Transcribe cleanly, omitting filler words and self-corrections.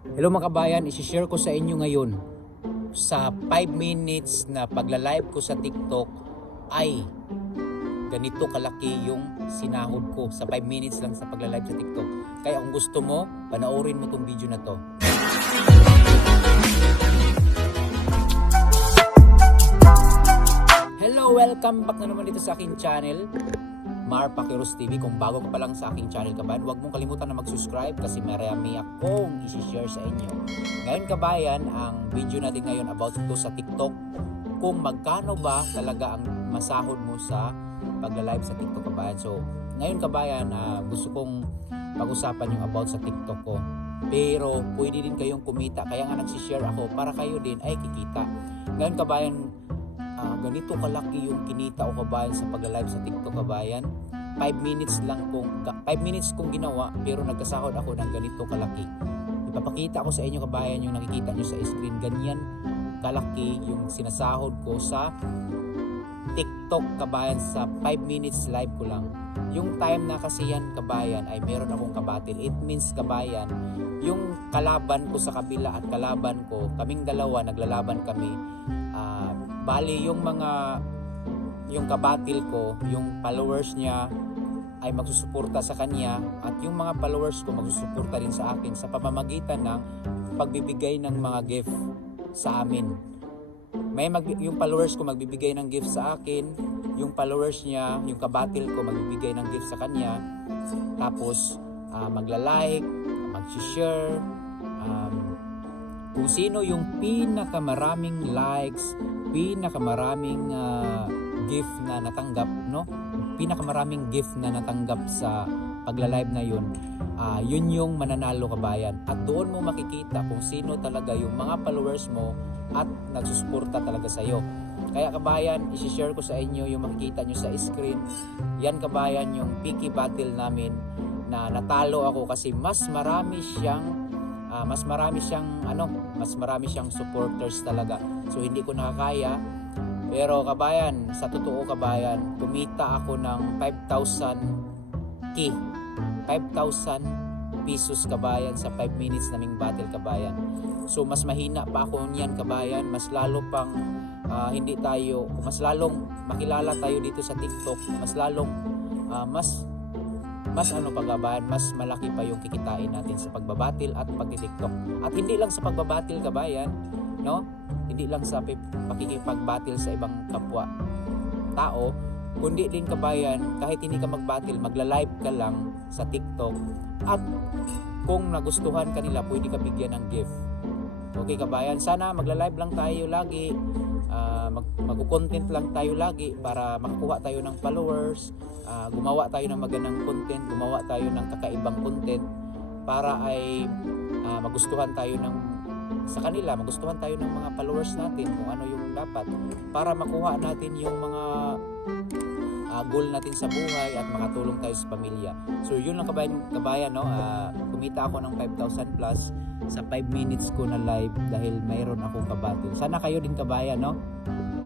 Hello mga kabayan, isi-share ko sa inyo ngayon sa 5 minutes na pagla-live ko sa TikTok ay ganito kalaki yung sinahod ko sa 5 minutes lang sa pagla-live sa TikTok. Kaya kung gusto mo, panoorin mo tong video na to. Hello, welcome back na naman dito sa aking channel, Mar Paquiros TV. Kung bago ka pa lang sa aking channel kabayan, huwag mong kalimutan na mag-subscribe kasi marami akong isi-share sa inyo. Ngayon kabayan, ang video natin ngayon about ito sa TikTok. Kung magkano ba talaga ang masahod mo sa pagla-live sa TikTok kabayan. So, ngayon kabayan, gusto kong pag-usapan yung about sa TikTok ko. Pero pwede din kayong kumita. Kaya nga nagsishare ako para kayo din ay kikita. Ngayon kabayan, ganito kalaki yung kinita ko kabayan sa pagla-live sa TikTok kabayan. 5 minutes kong ginawa pero nagkasahod ako ng ganito kalaki. Ipapakita ko sa inyo kabayan yung nakikita nyo sa screen. Ganyan kalaki yung sinasahod ko sa TikTok kabayan sa 5 minutes live ko lang. Yung time na kasi yan kabayan ay meron akong kabatil. It means kabayan, yung kalaban ko sa kabila at kalaban ko, kaming dalawa naglalaban kami. Bali yung kabatil ko, yung followers niya ay magsusuporta sa kanya at yung mga followers ko magsusuporta din sa akin sa pamamagitan ng pagbibigay ng mga gift sa amin. Yung followers ko magbibigay ng gift sa akin, yung followers niya, yung kabatil ko magbibigay ng gift sa kanya, tapos magla-like, mag-share, kung sino yung pinakamaraming likes, pinakamaraming gift na natanggap, no? Pinakamaraming gift na natanggap sa pagla-live na yun, yun yung mananalo kabayan. At doon mo makikita kung sino talaga yung mga followers mo at nagsusuporta talaga sa'yo. Kaya kabayan, isi-share ko sa inyo yung makikita nyo sa screen. Yan kabayan yung picky battle namin na natalo ako kasi mas marami siyang supporters talaga. So hindi ko nakakaya. Pero kabayan, sa totoo kabayan, kumita ako ng 5,000 pesos kabayan sa 5 minutes naming battle kabayan. So mas mahina pa ako niyan kabayan, mas lalo pang mas lalong makilala tayo dito sa TikTok, mas lalong mas malaki pa yung kikitain natin sa pagbabatil at pagti-TikTok. At hindi lang sa pagbabatil kabayan, no? Hindi lang sa pakikipagbatil sa ibang kapwa tao, kundi din kabayan, kahit hindi ka magbatil, magla-live ka lang sa TikTok at kung nagustuhan ka nila, pwede ka bigyan ng gift. Okay kabayan, sana magla-live lang tayo lagi. Mag-content lang tayo lagi para makakuha tayo ng followers, gumawa tayo ng magandang content, gumawa tayo ng kakaibang content para ay magustuhan tayo sa kanila, magustuhan tayo ng mga followers natin kung ano yung dapat para makuha natin yung mga goal natin sa buhay at makatulong tayo sa pamilya. So yun lang kabayan, no? Kumita ako ng 5,000 plus sa 5 minutes ko na live dahil mayroon akong kabatil. Sana kayo din kabayan, no?